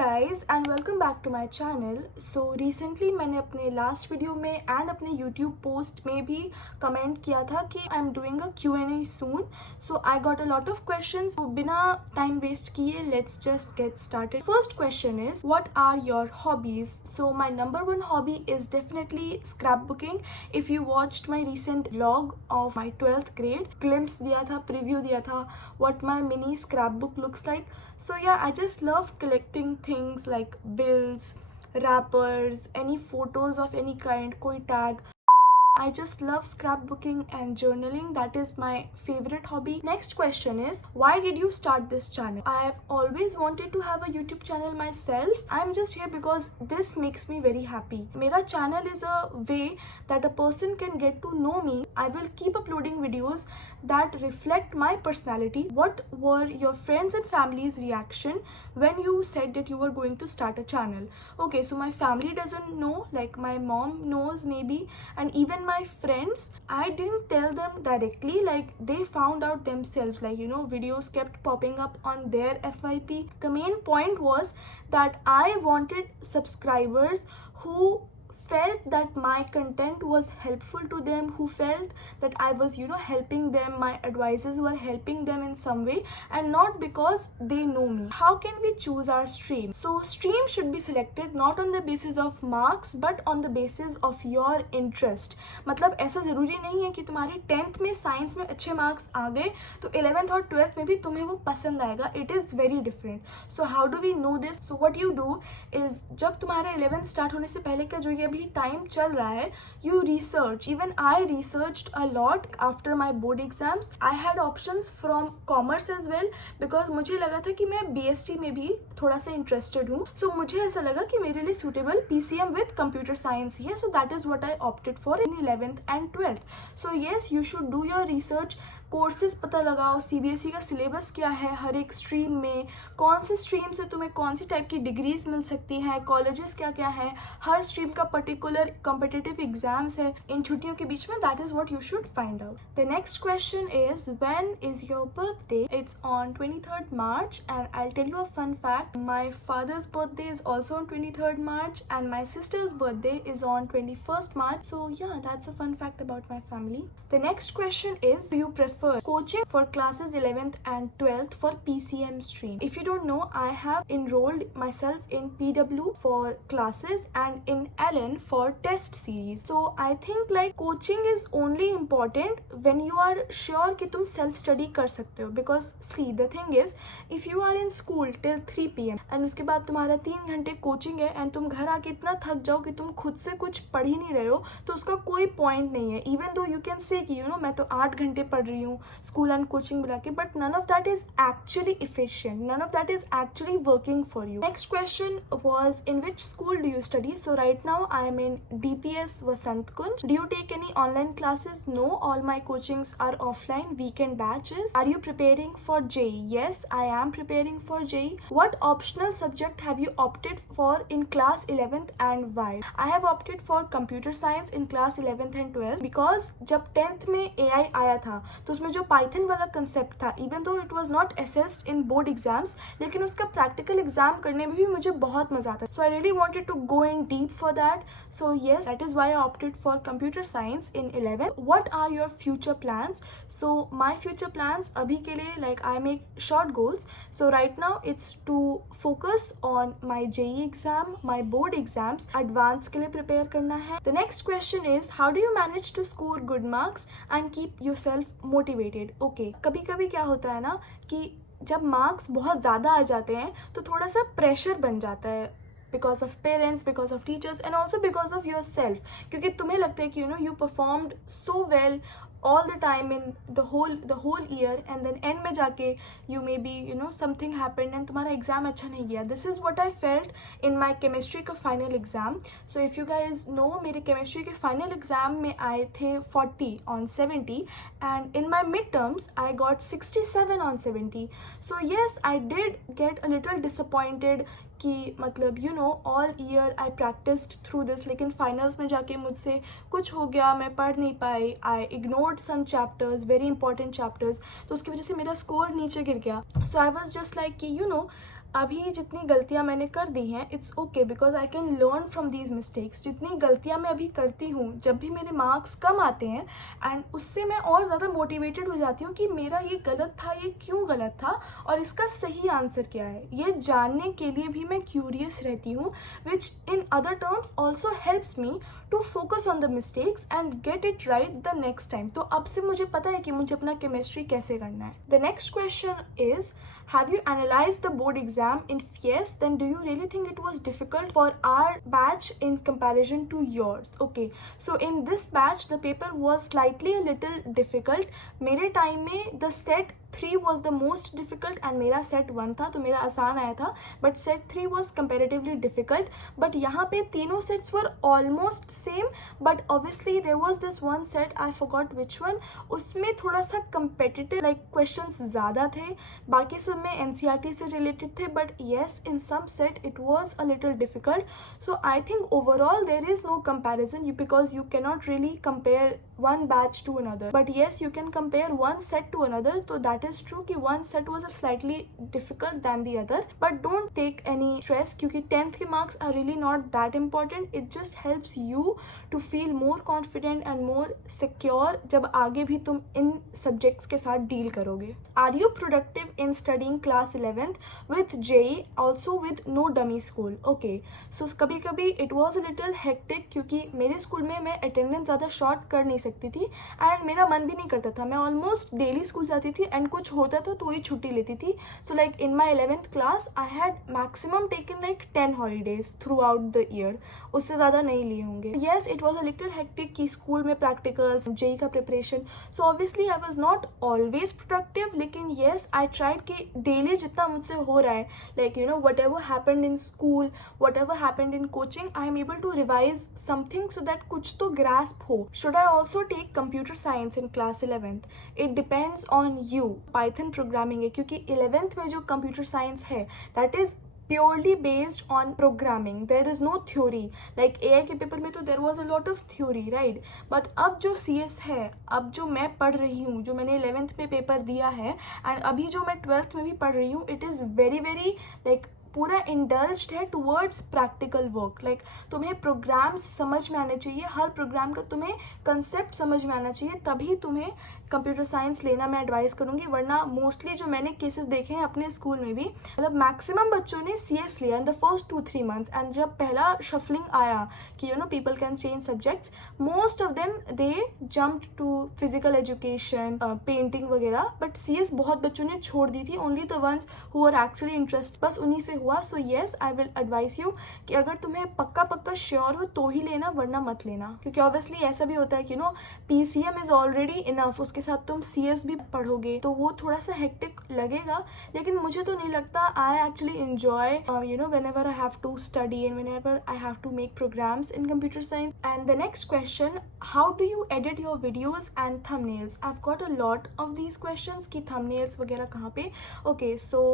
guys and welcome back to my channel. So recently मैंने अपने last video में and अपने YouTube post में भी comment किया था कि I'm doing a Q&A soon. So I got a lot of questions. So बिना time waste किए let's just get started. First question is, what are your hobbies? So my number one hobby is definitely scrapbooking. If you watched my recent vlog of my 12th grade, glimpse दिया था, preview दिया था what my mini scrapbook looks like. So yeah, I just love collecting things like bills, wrappers, any photos of any kind, koi tag. I just love scrapbooking and journaling. That is my favorite hobby. Next question is, why did you start this channel? I have always wanted to have a YouTube channel myself. I'm just here because this makes me very happy. Mera channel is a way that a person can get to know me. I will keep uploading videos that reflect my personality. What were your friends and family's reaction when you said that you were going to start a channel? Okay, so my family doesn't know, like my mom knows maybe, and even my friends, I didn't tell them directly, like they found out themselves, like videos kept popping up on their FYP. The main point was that I wanted subscribers who felt that my content was helpful to them, who felt that I was helping them, my advices were helping them in some way, and not because they know me. How can we choose our stream? So stream should be selected not on the basis of marks but on the basis of your interest. मतलब ऐसा ज़रूरी नहीं है कि तुम्हारे 10th में science में अच्छे मार्क्स आ गए तो 11th और 12th में भी तुम्हें वो पसंद आएगा. It is very different. So how do we know this? So what you do is, जब तुम्हारा 11th स्टार्ट होने से पहले का जो ये टाइम चल रहा है, you research. Even I researched a lot after my board exams. I had options from commerce as well because मुझे लगा था कि मैं BST में भी थोड़ा सा इंटरेस्टेड हूँ. So मुझे ऐसा लगा कि मेरे लिए suitable PCM with computer science ही है. So that is what I opted for in 11th and 12th. So yes, you should do your research. Courses पता लगाओ, CBSE का सिलेबस क्या है, हर एक स्ट्रीम में कौन से स्ट्रीम से तुम्हें कौन सी टाइप की डिग्रीज मिल सकती हैं, कॉलेजेस क्या क्या हैं, हर स्ट्रीम का पर्टिकुलर कॉम्पिटिटिव एग्जाम्स है इन छुट्टियों के बीच में. That is what you should find out. The next question is, when is your birthday? It's on 23rd March and I'll tell you a fun fact. My father's birthday is also on 23rd March and my sister's birthday is on 21st March. So yeah, that's a fun fact about my family. The next question is, do you prefer coaching for classes 11th and 12th for PCM stream? If you don't know, I have enrolled myself in PW for classes and in LN for test series. So I think like coaching is only important when you are sure कि तुम self study कर सकते हो. Because see, the thing is, if you are in school till 3 PM and उसके बाद तुम्हारा 3 घंटे coaching है and तुम घर आके इतना थक जाओ कि तुम खुद से कुछ पढ़ ही नहीं रहे हो, तो उसका कोई पॉइंट नहीं है. Even though you can say कि मैं तो 8 घंटे पढ़ रही हूँ स्कूल एंड कोचिंग मिला के, but none of that is actually efficient, none of that is actually working for you. Next question was, in which school do you study? So right now I am in DPS Vasant Kunj. Do you take any online classes? No, all my coachings are offline weekend batches. Are you preparing for JEE? Yes, I am preparing for JEE. What optional subject have you opted for in class 11th and why? I have opted for computer science in class 11th and 12th because जब 10th में AI आया था तो उसमें जो Python वाला concept था, even though it was not assessed in board exams, लेकिन उसका प्रैक्टिकल एग्जाम करने में भी मुझे बहुत मजा आता. So I really wanted to go in deep for that. So yes, that is why I opted for computer science in 11th. What are your future plans? So my future plans अभी के लिए, like I make short goals. So right now it's to focus on my JEE exam, my board exams, advance के लिए prepare करना है. The next question is, how do you manage to score good marks and keep yourself motivated? Okay, कभी कभी क्या होता है ना कि जब मार्क्स बहुत ज़्यादा आ जाते हैं तो थोड़ा सा प्रेशर बन जाता है because of parents, because of teachers and also because of yourself. क्योंकि तुम्हें लगता है कि you performed so well all the time in the whole year and then end में जाके you maybe something happened and तुम्हारा एग्जाम अच्छा नहीं गया. This is what I felt in my chemistry का final exam. So if you guys know, मेरे chemistry के final exam में आए थे 40 on 70 and in my midterms I got 67 on 70. So yes, I did get a little disappointed कि मतलब all year I practised through this, लेकिन finals में जाके मुझसे कुछ हो गया, मैं पढ़ नहीं पाई. आई इग्नोर्ड सम चैप्टर्स, वेरी इंपॉर्टेंट चैप्टर्स, तो उसकी वजह से मेरा स्कोर नीचे गिर गया. सो आई वॉज जस्ट लाइक कि अभी जितनी गलतियाँ मैंने कर दी हैं, it's okay because I can learn from these mistakes. जितनी गलतियाँ मैं अभी करती हूँ, जब भी मेरे मार्क्स कम आते हैं, एंड उससे मैं और ज़्यादा मोटिवेटेड हो जाती हूँ कि मेरा ये गलत था, ये क्यों गलत था और इसका सही आंसर क्या है, ये जानने के लिए भी मैं क्यूरियस रहती हूँ, which in other terms also helps me to focus on the mistakes and get it right the next time. तो अब से मुझे पता है कि मुझे अपना केमिस्ट्री कैसे करना है। The next question is, have you analyzed the board exam? If yes, then do you really think it was difficult for our batch in comparison to yours? Okay, so in this batch the paper was slightly a little difficult. मेरे time में the set 3 was the most difficult and मेरा set 1 था, तो मेरा आसान आया था, but set 3 was comparatively difficult. but यहाँ पे तीनों sets were almost same, but obviously there was this one set, I forgot which one, उसमें थोड़ा सा competitive like questions ज़्यादा थे, बाकी सब में NCERT से related थे, but yes, in some set it was a little difficult. So I think overall there is no comparison, because you cannot really compare one batch to another, but yes, you can compare one set to another. So that is true कि one set was a slightly difficult than the other, but don't take any stress क्योंकि 10th के marks are really not that important. It just helps you to feel more confident and more secure जब आगे भी तुम इन subjects के साथ deal करोगे. Are you productive in studying class 11th with JEE also with no dummy school? Okay, so कभी कभी it was a little hectic क्योंकि मेरे स्कूल में मैं attendance ज़्यादा short कर नहीं सकती थी एंड मेरा मन भी नहीं करता था. मैं ऑलमोस्ट डेली स्कूल जाती थी एंड कुछ होता था तो वही छुट्टी लेती थी. So like in my 11th class I had maximum taken like 10 holidays through out the year, उससे ज़्यादा नहीं लिए होंगे. Yes, it was a little hectic कि स्कूल में प्रैक्टिकल्स, जेई का preparation, so obviously I was not always productive, लेकिन yes I tried कि डेली जितना मुझसे हो रहा है, like you know what ever happened in school, what ever happened in coaching, I am able to revise something so that कुछ तो grasp हो. Should I also take computer science in class 11th? It depends on you. Python programming है क्योंकि 11th में जो computer science है that is purely based on programming. There is no theory. Like AI के paper में तो there was a lot of theory, right? But अब जो CS है, अब जो मैं पढ़ रही हूँ, जो मैंने 11th में पेपर दिया है and अभी जो मैं 12th में भी पढ़ रही हूँ, it is very very like पूरा इंडल्ज्ड है टुवर्ड्स प्रैक्टिकल वर्क. लाइक तुम्हें प्रोग्राम्स समझ में आने चाहिए, हर प्रोग्राम का तुम्हें कंसेप्ट समझ में आना चाहिए, तभी तुम्हें कंप्यूटर साइंस लेना मैं एडवाइस करूंगी. वरना मोस्टली जो मैंने केसेस देखे हैं अपने स्कूल में भी, मतलब मैक्सिमम बच्चों ने CS लिया in the first 2-3 months and जब पहला शफलिंग आया कि you know people can change subjects, most of them they jumped to physical education, painting वगैरह, बट CS बहुत बच्चों ने छोड़ दी थी. Only the ones who are actually interest, बस उन्हीं से हुआ. So yes, I will advise you कि अगर तुम्हें पक्का पक्का श्योर हो तो ही लेना, वरना मत लेना. क्योंकि ऑब्वियसली ऐसा भी होता है कि no PCM is already enough, उसके साथ तुम CS भी पढ़ोगे तो वो थोड़ा सा हेक्टिक लगेगा, लेकिन मुझे तो नहीं लगता. I actually enjoy you know whenever I have to study and whenever I have to make programs in computer science. And the next question, how do you edit your videos and thumbnails? I've got a lot of these questions कि thumbnails वगैरह कहाँ पे. Okay, so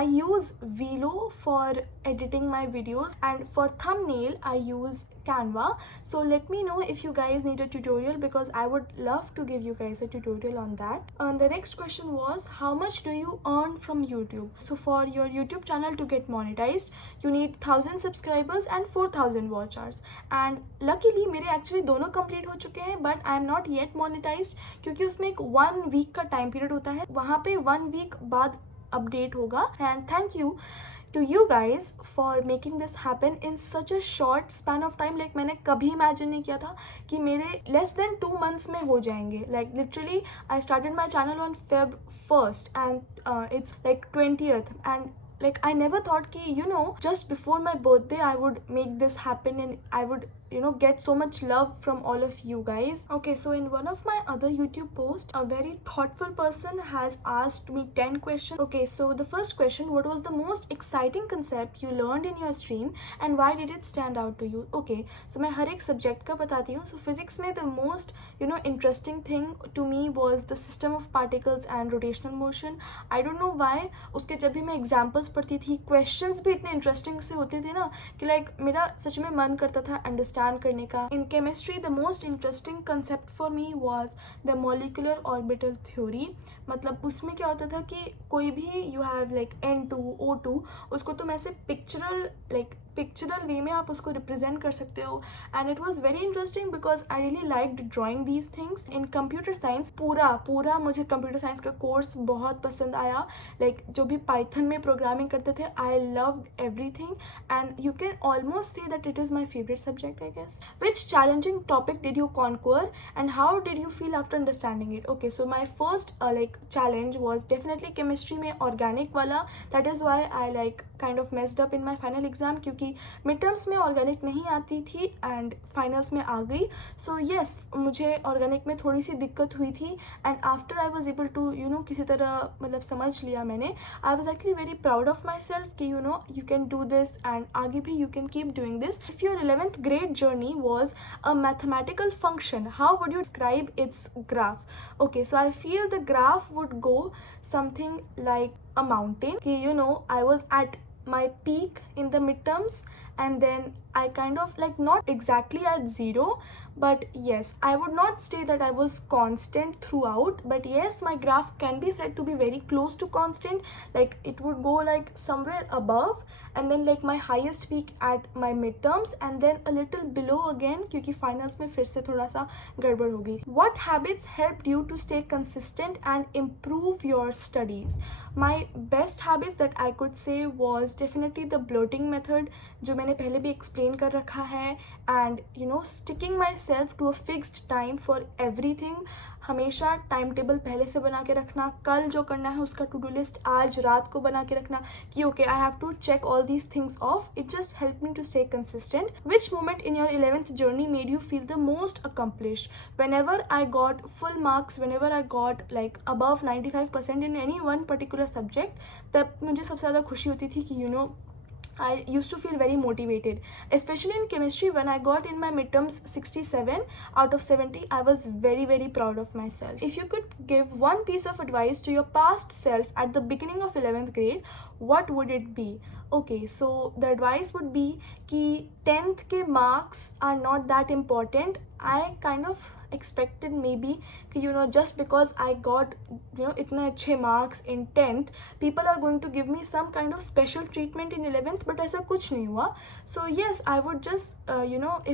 I use Velo for editing my videos and for thumbnail I use Canva. So let me know if you guys need a tutorial because I would love to give you guys a tutorial on that. And the next question was, how much do you earn from YouTube? So for your YouTube channel to get monetized, you need 1000 subscribers and 4000 watch hours. And luckily मेरे actually दोनों complete हो चुके हैं, but I am not yet monetized क्योंकि उसमें एक 1 week का time period होता है, वहाँ पे 1 week बाद update होगा. And thank you to you guys for making this happen in such a short span of time. Like मैंने कभी imagine नहीं किया था कि मेरे less than 2 months में हो जाएंगे. Like literally I started my channel on Feb 1st and it's like 20th and like I never thought कि you know just before my birthday I would make this happen and I would you know get so much love from all of you guys. Okay, so in one of my other YouTube posts, a very thoughtful person has asked me 10 questions. Okay, so the first question, what was the most exciting concept you learned in your stream and why did it stand out to you? Okay, so मैं हर एक subject का बताती हूँ. So physics में the most you know interesting thing to me was the system of particles and rotational motion. I don't know why उसके जब भी मैं examples चैप्टर्स पढ़ती थी, क्वेश्चंस भी इतने इंटरेस्टिंग से होते थे ना कि लाइक मेरा सच में मन करता था अंडरस्टैंड करने का. In chemistry the most interesting concept for me was the molecular orbital theory. मतलब उसमें क्या होता था कि कोई भी you have like N2 O2, उसको तुम ऐसे पिक्चरल वे में आप उसको रिप्रेजेंट कर सकते हो. And it was very interesting because I really liked drawing these things. In computer science पूरा मुझे कंप्यूटर साइंस का कोर्स बहुत पसंद आया. लाइक जो भी पाइथन में प्रोग्रामिंग करते थे, I loved everything and you can almost say that it is my favourite subject I guess. Which challenging topic did you conquer and how did you feel after understanding it? Okay, so my first challenge was definitely chemistry में organic वाला. that is why I like kind of messed up in my final exam क्योंकि midterms में organic नहीं आती थी and finals में आ गई. so yes, मुझे organic में थोड़ी सी दिक्कत हुई थी and after I was able to किसी तरह मतलब समझ लिया मैंने. I was actually very proud of myself कि you can do this and आगे भी you can keep doing this. If your 11th grade journey was a mathematical function, how would you describe its graph? Okay, so I feel the graph would go something like a mountain. I was at my peak in the midterms and then I kind of like not exactly at zero, but yes, I would not say that I was constant throughout, but yes, my graph can be said to be very close to constant. Like it would go like somewhere above and then like my highest peak at my midterms and then a little below again क्योंकि finals में फिर से थोड़ा सा गड़बड़ हो गई. What habits helped you to stay consistent and improve your studies? My best habits that I could say was definitely the bloating method जो मैंने पहले भी explain कर रखा है and sticking myself to a fixed time for everything. हमेशा time table पहले से बना के रखना, कल जो करना है उसका टू डू लिस्ट आज रात को बना के रखना कि okay I have to check all these things off. It just help me to stay consistent. Which moment in your 11th journey made you feel the most accomplished? whenever I got full marks, whenever I got like above 95% in any one particular subject, तब मुझे सबसे ज़्यादा खुशी होती थी कि I used to feel very motivated, especially in chemistry. When I got in my midterms 67 out of 70, I was very, very proud of myself. If you could give one piece of advice to your past self at the beginning of 11th grade, what would it be? Okay, so the advice would be कि 10th के marks are not that important. I kind of expected maybe कि just because I got इतने अच्छे marks in 10th, people are going to give me some kind of special treatment in 11th, but ऐसा कुछ नहीं हुआ. So yes, I would just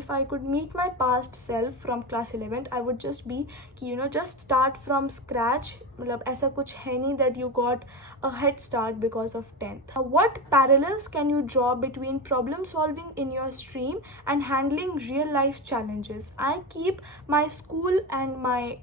if I could meet my past self from class 11th, I would just be कि just start from scratch. मतलब ऐसा कुछ है नहीं that you got a head start because of 10th. What parallels can you draw between problem solving in your stream and handling real life challenges? I keep my school and my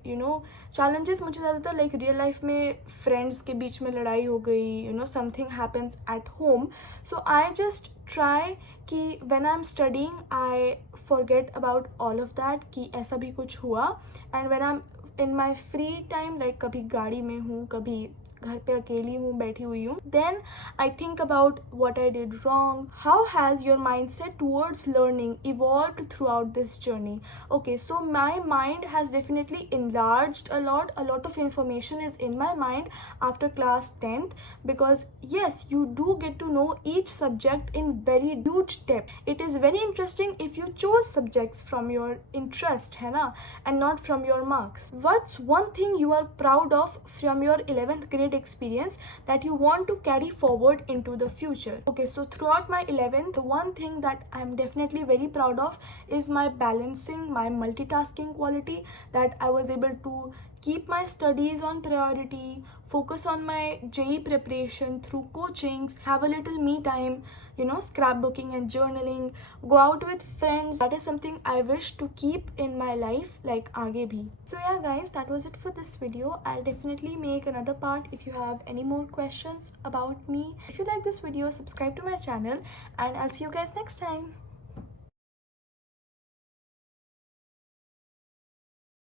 challenges मुझे ज़्यादातर like real life में friends के बीच में लड़ाई हो गई, something happens at home, so I just try कि when I'm studying I forget about all of that कि ऐसा भी कुछ हुआ. And when I'm in my free time, like कभी गाड़ी में हूँ, कभी घर पे अकेली हूँ, बैठी हुई हूँ, then I think about what I did wrong. How has your mindset towards learning evolved throughout this journey? Okay, so my mind has definitely enlarged a lot. A lot of information is in my mind after class 10th because yes, you do get to know each subject in very huge depth. It is very interesting if you chose subjects from your interest, है ना, and not from your marks. What's one thing you are proud of from your 11th grade experience that you want to carry forward into the future? Okay, so throughout my 11th, the one thing that I'm definitely very proud of is my balancing, my multitasking quality, that I was able to keep my studies on priority, focus on my JEE preparation through coachings, have a little me time, scrapbooking and journaling, go out with friends. That is something I wish to keep in my life, like aage bhi. So yeah guys, that was it for this video. I'll definitely make another part if you have any more questions about me. If you like this video, subscribe to my channel and I'll see you guys next time.